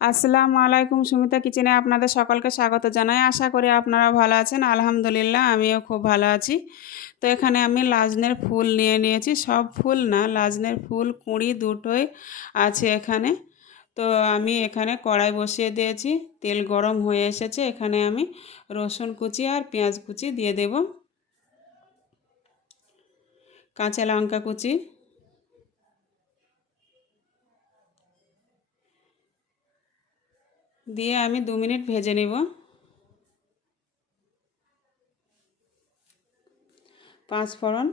আসসালামু আলাইকুম। সুমিতা কিচেনে আপনাদের সকলকে স্বাগত জানাই। আশা করি আপনারা ভালো আছেন। আলহামদুলিল্লাহ আমিও খুব ভালো আছি। তো এখানে আমি লাজনের ফুল নিয়ে নিয়েছি। সব ফুল না, লাজনের ফুল কুঁড়ি দুটোই আছে এখানে। তো আমি এখানে কড়াই বসিয়ে দিয়েছি, তেল গরম হয়ে এসেছে। এখানে আমি রসুন কুচি আর পেঁয়াজ কুচি দিয়ে দেব, কাঁচা লঙ্কা কুচি, দিয়ে আমি 2 মিনিট ভেজে নেব। 5 ফোড়ন,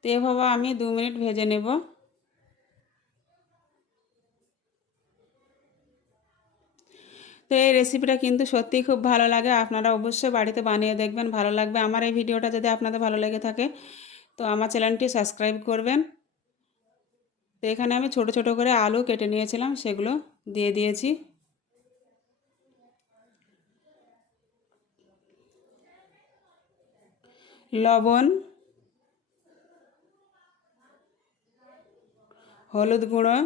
তো এভাবে আমি 2 মিনিট ভেজে নেব। তো এই রেসিপিটা কিন্তু সত্যিই খুব ভালো লাগে। আপনারা অবশ্যই বাড়িতে বানিয়ে দেখবেন, ভালো লাগবে। আমার এই ভিডিওটা যদি আপনাদের ভালো লেগে থাকে তো আমার চ্যানেলটি সাবস্ক্রাইব করবেন। তো এখানে আমি ছোট ছোট করে আলু কেটে নিয়েছিলাম, সেগুলো দিয়ে দিয়েছি। লবণ, হলুদ গুঁড়ো,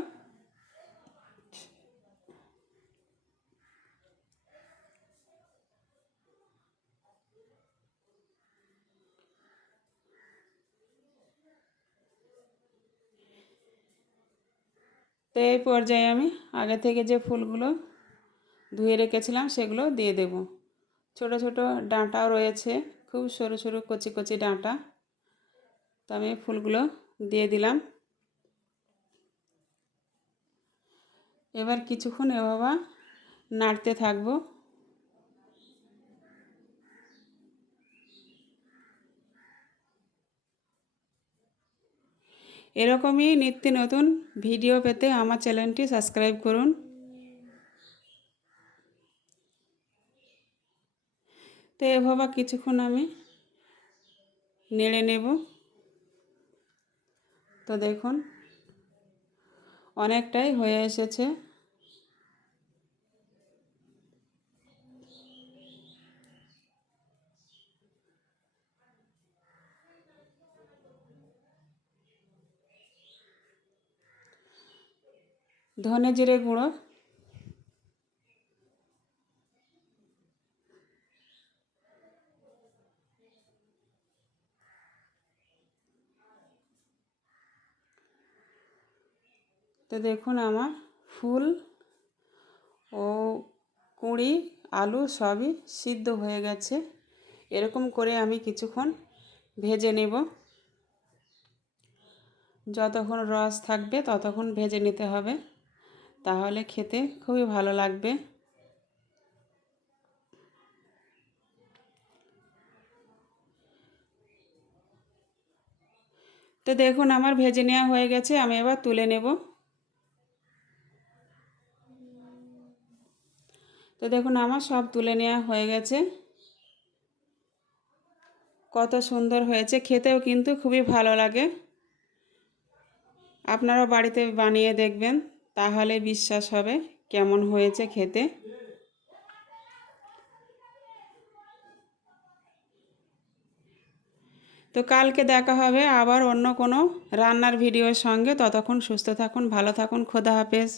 তো এই পর্যায়ে আমি আগে থেকে যে ফুলগুলো ধুয়ে রেখেছিলাম সেগুলো দিয়ে দেব। ছোট ছোট ডাঁটাও রয়েছে, খুব সরু সরু কচি কচি ডাঁটা। তো আমি ফুলগুলো দিয়ে দিলাম। এবার কিছুক্ষণ এভাবে নাড়তে থাকবো। এরকমই নিত্য নতুন ভিডিও পেতে আমার চ্যানেলটি সাবস্ক্রাইব করুন। তো এভাবে কিছুক্ষণ আমি নেড়ে নেব। তো দেখুন অনেকটাই হয়ে এসেছে। ধনে জিরে গুঁড়ো, তো দেখুন আমার ফুল ও কুঁড়ি আলু সবই সিদ্ধ হয়ে গেছে। এরকম করে আমি কিছুক্ষণ ভেজে নেব। যতক্ষণ রস থাকবে ততক্ষণ ভেজে নিতে হবে, তাহলে খেতে খুবই ভালো লাগবে। তো দেখুন আমার ভেজে নেওয়া হয়ে গেছে, আমি এবার তুলে নেব। তো দেখুন আমার সব তুলে নেওয়া হয়ে গেছে। কত সুন্দর হয়েছে, খেতেও কিন্তু খুবই ভালো লাগে। আপনারাও বাড়িতে বানিয়ে দেখবেন, তাহলে বিশ্বাস হবে কেমন হয়েছে খেতে। তো কালকে দেখা হবে আবার অন্য কোনো রান্নার ভিডিওর সঙ্গে। ততক্ষণ সুস্থ থাকুন, ভালো থাকুন। খোদা হাফেজ।